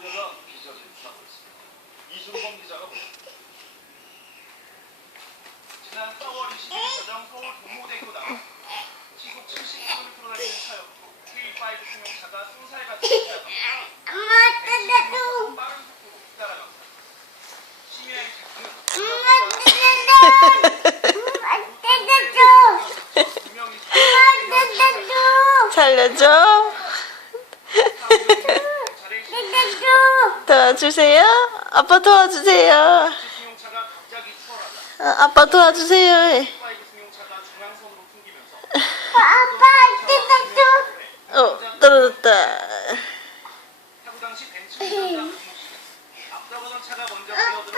우려가 기자를 수사하고 있습니다. 이준범 기자가 보냈습니다. 지난 4월 20일 자정 서울 동호대교다가 시속 70km로 달리는 차였고 K5 승용차가 쏜살같이 지나갑니다. 빠른 속도로 따라갑니다. 시민의 살려줘. 도와주세요. 아빠 도와주세요. 승용차가 갑자기 추월하다. 아빠 도와주세요. K5 승용차가 중앙선으로 튕기면서 떨어졌다. 사고 당시 벤츠 운전자 김모 씨 앞서보던 차가 먼저 끼어들어